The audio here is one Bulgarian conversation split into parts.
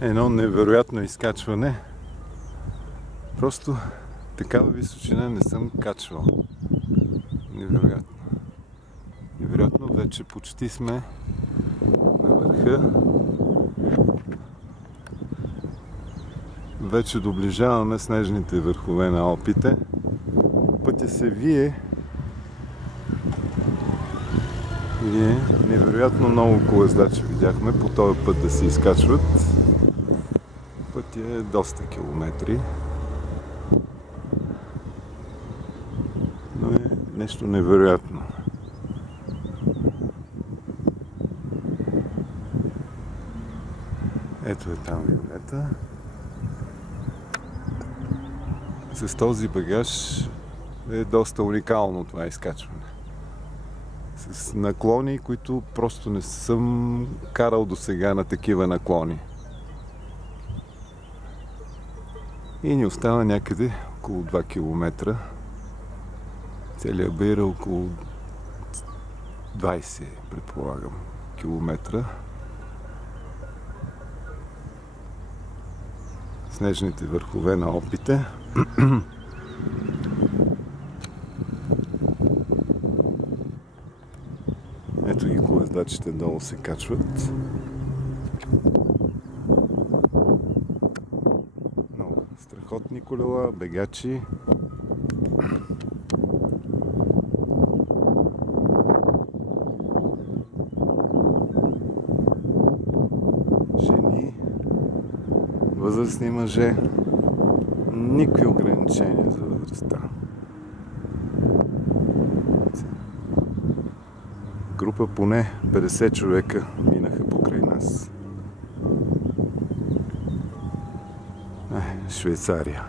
Едно невероятно изкачване. Просто такава височина не съм качвал. Невероятно. Невероятно, вече почти сме на върха. Вече доближаваме снежните върхове на Алпите. Пътя се вие. И невероятно много колездачи видяхме по този път да се изкачват. Пътя е доста километри. Но е нещо невероятно. Ето е там Виолета. С този багаж е доста уникално това изкачване. С наклони, които просто не съм карал до сега на такива наклони. И ни остава някъде около 2 км. Целият бир е около 20, предполагам, километра. Снежните върхове на Алпите. Ето ги колездачите долу се качват. Много страхотни колела, бегачи. Жени, възрастни мъже. Никакви ограничения за възрастта. Група поне 50 човека минаха покрай нас. Швейцария.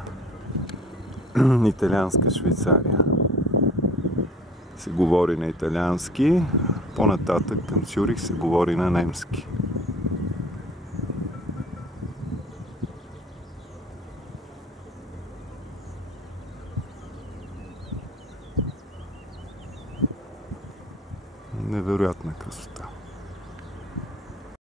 Италианска Швейцария. Се говори на италиански, по-нататък към Цюрих се говори на немски. Невероятна красота.